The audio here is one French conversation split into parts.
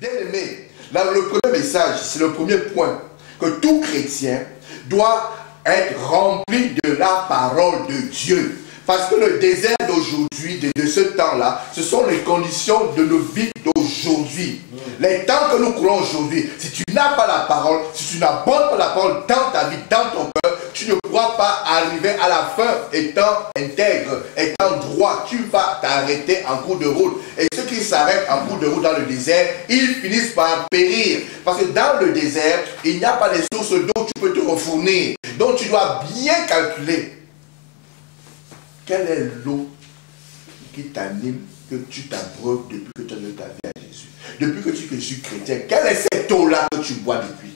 Bien aimé, là, le premier message, c'est le premier point, que tout chrétien doit être rempli de la parole de Dieu. Parce que le désert d'aujourd'hui, de ce temps-là, ce sont les conditions de nos vies d'aujourd'hui. Les temps que nous courons aujourd'hui, si tu n'as pas la parole, si tu n'abondes pas la parole dans ta vie, dans ton cœur, tu ne pourras pas arriver à la fin étant intègre, étant droit. Tu vas t'arrêter en cours de route. Et ceux qui s'arrêtent en cours de route dans le désert, ils finissent par périr. Parce que dans le désert, il n'y a pas de sources d'eau tu peux te refournir. Donc tu dois bien calculer. Quelle est l'eau qui t'anime, que tu t'abreuves depuis que tu as donné ta vie à Jésus? Depuis que tu es chrétien, quelle est cette eau-là que tu bois depuis?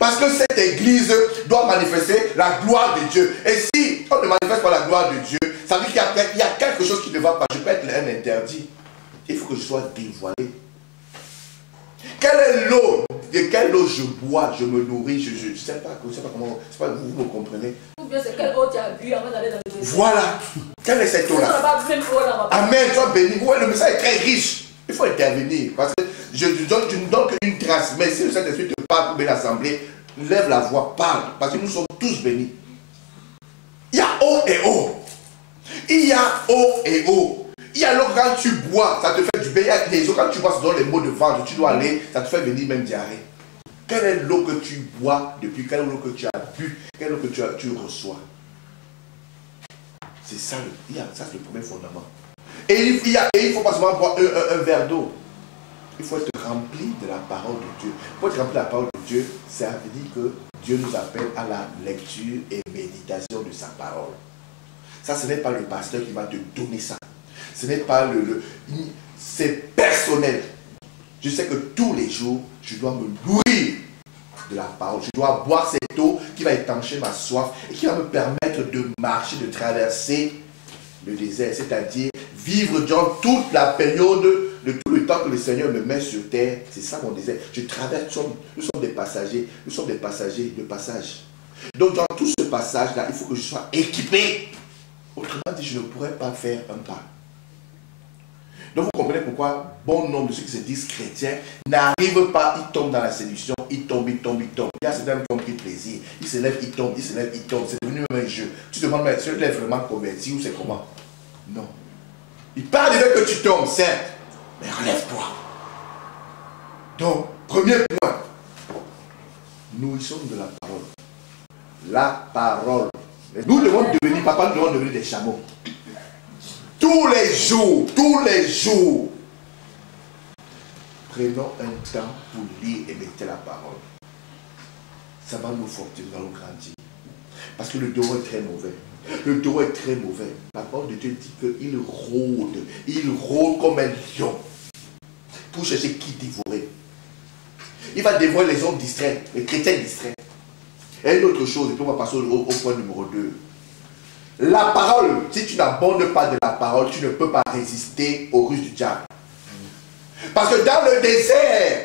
Parce que cette église doit manifester la gloire de Dieu. Et si on ne manifeste pas la gloire de Dieu, ça veut dire qu'il y a quelque chose qui ne va pas. Je peux être un interdit. Il faut que je sois dévoilé. Quelle est l'eau? De quelle eau je bois, je me nourris, je ne sais pas comment, vous me comprenez? Ou bien c'est quelle eau tu as bu avant d'aller dans le désert? Voilà. Quelle est cette eau-là? Amen, sois béni. Ouais, le message est très riche. Il faut intervenir. Parce que tu ne donnes qu'une trace. Mais si le Saint-Esprit te parle pour bénir l'assemblée, lève la voix, parle. Parce que nous sommes tous bénis. Il y a eau et eau. Il y a eau et eau. Il y a l'eau quand tu bois, ça te fait du bien. Il y a des eaux quand tu bois, ça donne les maux de ventre. Tu dois aller, ça te fait venir même diarrhée. Quelle est l'eau que tu bois depuis? Quelle est l'eau que tu as bu? Quelle est l'eau que tu reçois? C'est ça, ça c'est le premier fondament. Et il ne faut pas seulement boire un verre d'eau. Il faut être rempli de la parole de Dieu. Pour être rempli de la parole de Dieu, ça veut dire que Dieu nous appelle à la lecture et méditation de sa parole. Ça, ce n'est pas le pasteur qui va te donner ça. Ce n'est pas c'est personnel. Je sais que tous les jours, je dois me nourrir de la parole. Je dois boire cette eau qui va étancher ma soif et qui va me permettre de marcher, de traverser le désert. C'est-à-dire vivre durant toute la période de tout le temps que le Seigneur me met sur terre. C'est ça mon désert. Je traverse, nous sommes des passagers. Nous sommes des passagers de passage. Donc dans tout ce passage-là, il faut que je sois équipé. Autrement dit, je ne pourrais pas faire un pas. Donc vous comprenez pourquoi bon nombre de ceux qui se disent chrétiens n'arrivent pas, ils tombent dans la séduction, ils tombent. Il y a certains qui ont pris plaisir, ils se lèvent, ils tombent, c'est devenu un jeu. Tu te demandes, mais est-ce que tu es vraiment converti ou c'est comment? Non. Il parle du fait que tu tombes, certes, mais relève-toi. Donc, premier point, nourrissons de la parole. La parole. Nous devons devenir, papa, nous devons devenir des chameaux. Tous les jours, prenons un temps pour lire et méditer la parole. Ça va nous fortifier, nous allons grandir. Parce que le taureau est très mauvais. Le taureau est très mauvais. La parole de Dieu dit qu'il rôde comme un lion pour chercher qui dévorer. Il va dévorer les hommes distraits, les chrétiens distraits. Et une autre chose, et puis on va passer au point numéro 2. La parole, si tu n'abondes pas de la parole, tu ne peux pas résister aux ruses du diable. Parce que dans le désert,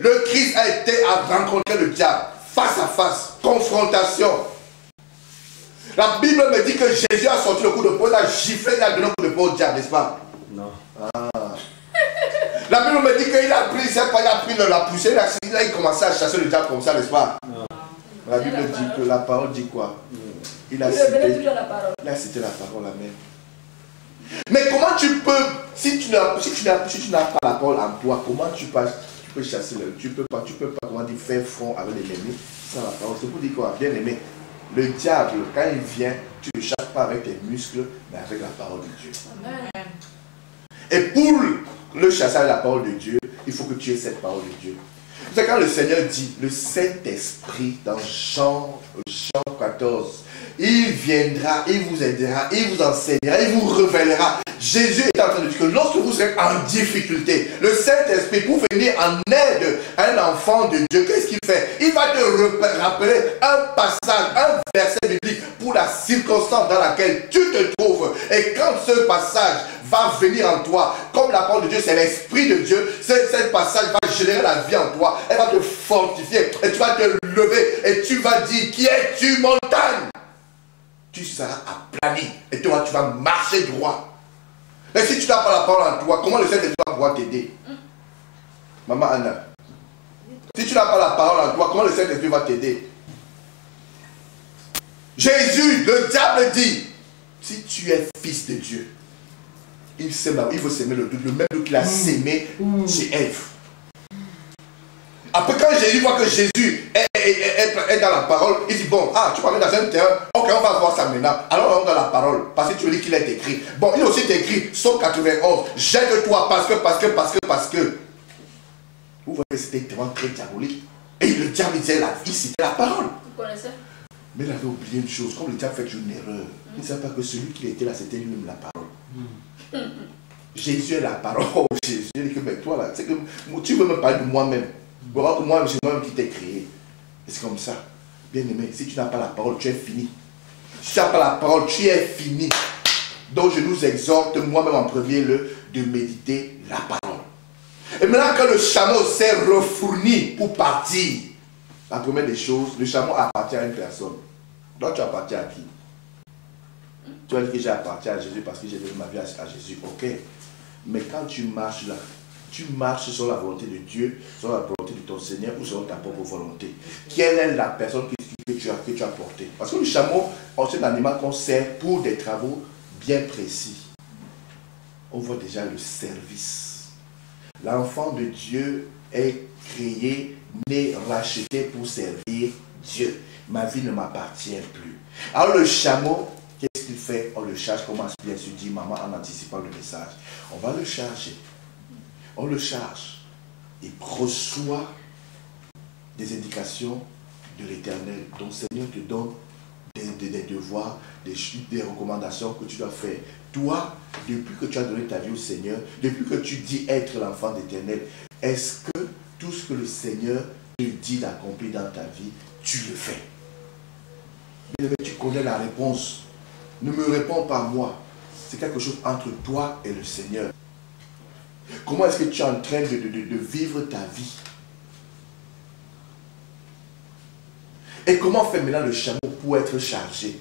le Christ a été à rencontrer le diable, face à face, confrontation. La Bible me dit que Jésus a sorti le coup de poing, il a giflé, il a donné un coup de poing au diable, n'est-ce pas? Non. La Bible me dit qu'il a pris, la poussée, il a commencé à chasser le diable comme ça, n'est-ce pas? Non. La Bible dit que la parole dit quoi? Il a cité la parole, amen. Mais comment tu peux, si tu n'as pas la parole en toi, comment tu peux chasser tu peux pas, comment dire, faire front avec l'ennemi sans la parole? C'est pour dire quoi, bien aimé, le diable, quand il vient, tu ne le chasses pas avec tes muscles, mais avec la parole de Dieu. Amen. Et pour le chasser avec la parole de Dieu, il faut que tu aies cette parole de Dieu. C'est quand le Seigneur dit, le Saint-Esprit, dans Jean 14, il viendra, il vous aidera, il vous enseignera, il vous révélera. Jésus est en train de dire que lorsque vous serez en difficulté, le Saint-Esprit, pour venir en aide à un enfant de Dieu, qu'est-ce qu'il fait? Il va te rappeler un passage, un verset biblique pour la circonstance dans laquelle tu te trouves. Et quand ce passage va venir en toi, comme la parole de Dieu, c'est l'Esprit de Dieu, ce passage va générer la vie en toi, elle va te fortifier, et tu vas te lever, et tu vas dire, qui es-tu, montagne? Tu seras aplani, et toi, tu vas marcher droit. Et si tu n'as pas la parole en toi, comment le Saint-Esprit va pouvoir t'aider? Maman Anna. Si tu n'as pas la parole en toi, comment le Saint-Esprit va t'aider? Jésus, le diable dit, si tu es fils de Dieu, il veut s'aimer le doute, le même doute qu'il a sémé chez Ève. Après, quand Jésus voit que Jésus est dans la parole, il dit, bon, tu parles dans un terrain, ok, on va voir ça maintenant. Alors, on est dans la parole, parce que tu veux dire qu'il est écrit. Bon, il a aussi écrit, Psaume 91, jette-toi parce que. Vous voyez que c'était vraiment très diabolique. Et le diable disait la vie, c'était la parole. Vous connaissez? Mais il avait oublié une chose, comme le diable fait une erreur, il ne savait pas que celui qui était là, c'était lui-même la parole. Jésus est la parole. Oh, Jésus, il dit que, mais toi là, c'est que tu veux me parler de moi-même. Voilà que moi, c'est moi-même qui t'ai créé. Et c'est comme ça. Bien aimé, si tu n'as pas la parole, tu es fini. Si tu n'as pas la parole, tu es fini. Donc je nous exhorte, moi-même en premier lieu, de méditer la parole. Et maintenant que le chameau s'est refourni pour partir, la première des choses, le chameau appartient à une personne. Donc tu appartiens à qui? Tu vas dire que j'ai appartenu à Jésus parce que j'ai donné ma vie à Jésus. Ok. Mais quand tu marches là, tu marches sur la volonté de Dieu, sur la volonté de ton Seigneur ou sur ta propre volonté. Quelle est la personne que tu as portée? Parce que le chameau, c'est un animal qu'on sert pour des travaux bien précis. On voit déjà le service. L'enfant de Dieu est créé, né, racheté pour servir Dieu. Ma vie ne m'appartient plus. Alors le chameau, qu'est-ce qu'il fait? On le charge, comme bien sûr dit maman en anticipant le message. On va le charger. On le charge. Il reçoit des indications de l'Éternel. Ton Seigneur te donne des devoirs, des recommandations que tu dois faire. Toi, depuis que tu as donné ta vie au Seigneur, depuis que tu dis être l'enfant d'Éternel, est-ce que tout ce que le Seigneur te dit d'accomplir dans ta vie, tu le fais? Mais tu connais la réponse. Ne me réponds pas moi. C'est quelque chose entre toi et le Seigneur. Comment est-ce que tu es en train de vivre ta vie? Et comment fait maintenant le chameau pour être chargé?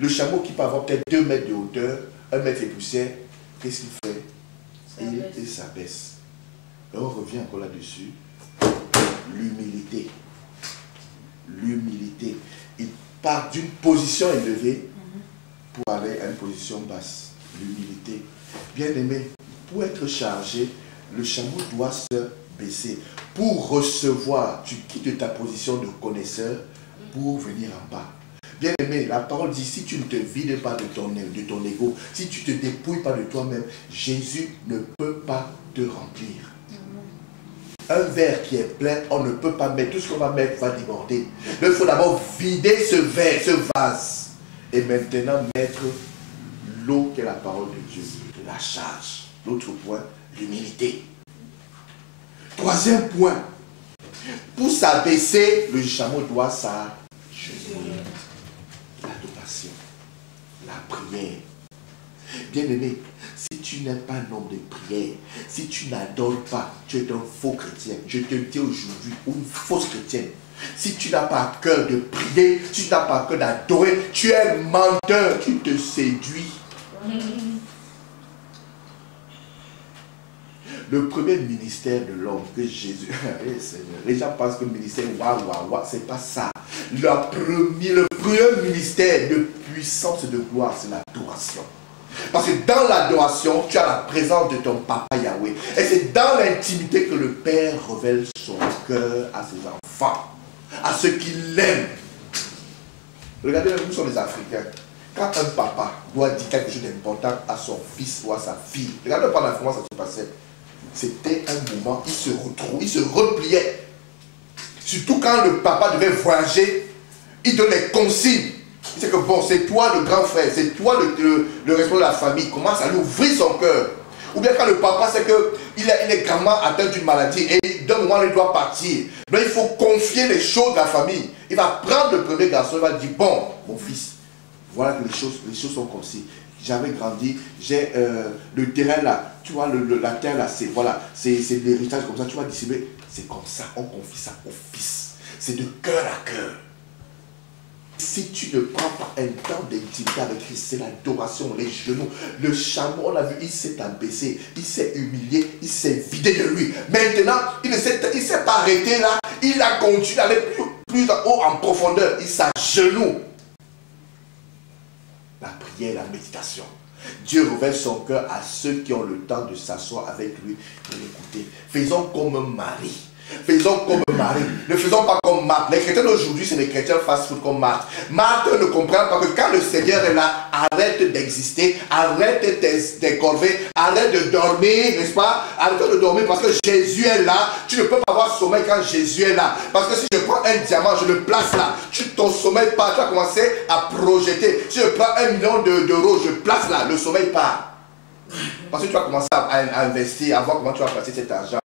Le chameau qui peut avoir peut-être 2 mètres de hauteur, 1 mètre et poussière, qu'est-ce qu'il fait? Il s'abaisse. Et on revient encore là-dessus. L'humilité. L'humilité. Il part d'une position élevée pour aller à une position basse. L'humilité. Bien aimé, pour être chargé, le chameau doit se baisser. Pour recevoir, tu quittes ta position de connaisseur pour venir en bas. Bien aimé, la parole dit, si tu ne te vides pas de ton ego, si tu ne te dépouilles pas de toi-même, Jésus ne peut pas te remplir. Un verre qui est plein, on ne peut pas mettre, tout ce qu'on va mettre va déborder. Il faut d'abord vider ce verre, ce vase, et maintenant mettre l'eau qui est la parole de Dieu, la charge. L'autre point, l'humilité. Troisième point, pour s'abaisser, le chameau doit s'agenouiller. L'adoration, la prière. Bien aimé, si tu n'es pas un homme de prière, si tu n'adores pas, tu es un faux chrétien. Je te dis aujourd'hui, une fausse chrétienne. Si tu n'as pas à cœur de prier, si tu n'as pas à cœur d'adorer, tu es menteur, tu te séduis. Le premier ministère de l'homme que Jésus... Les gens pensent que le ministère, c'est pas ça. Le premier ministère de puissance et de gloire, c'est l'adoration. Parce que dans l'adoration, tu as la présence de ton papa Yahweh. Et c'est dans l'intimité que le Père révèle son cœur à ses enfants, à ceux qui l'aiment. Regardez, nous sommes les Africains. Quand un papa doit dire quelque chose d'important à son fils ou à sa fille, regardez pendant comment ça se passait. C'était un moment, il se retrouvait, il se repliait. Surtout quand le papa devait voyager, il donne les consignes. Il sait que bon, c'est toi le grand frère, c'est toi le responsable de la famille. Il commence à lui ouvrir son cœur. Ou bien quand le papa sait qu'il est gravement atteint d'une maladie et d'un moment il doit partir. Donc il faut confier les choses de la famille. Il va prendre le premier garçon, il va dire, bon, mon fils, voilà que les choses sont comme ci. J'avais grandi, j'ai le terrain là, tu vois, la terre là, c'est voilà, c'est l'héritage comme ça, tu vas distribuer. C'est comme ça, on confie ça au fils. C'est de cœur à cœur. Si tu ne prends pas un temps d'intimité avec Christ, c'est l'adoration, les genoux. Le chameau, on a vu, il s'est abaissé, il s'est humilié, il s'est vidé de lui. Maintenant, il ne s'est pas arrêté là, il a continué à aller plus haut en profondeur. Il s'agenouille. La prière, la méditation. Dieu révèle son cœur à ceux qui ont le temps de s'asseoir avec lui, de l'écouter. Faisons comme Marie. Faisons comme Marie. Ne faisons pas comme Marthe. Les chrétiens d'aujourd'hui, c'est des chrétiens fast-food comme Marthe. Marthe ne comprend pas que quand le Seigneur est là, arrête d'exister, arrête tes corvées, arrête de dormir, n'est-ce pas? Arrête de dormir parce que Jésus est là. Tu ne peux pas avoir sommeil quand Jésus est là. Parce que si je prends un diamant, je le place là. Ton sommeil part, tu vas commencer à projeter. Si je prends 1 million d'euros, je place là, le sommeil part. Parce que tu vas commencer à investir, à voir comment tu vas placer cet argent.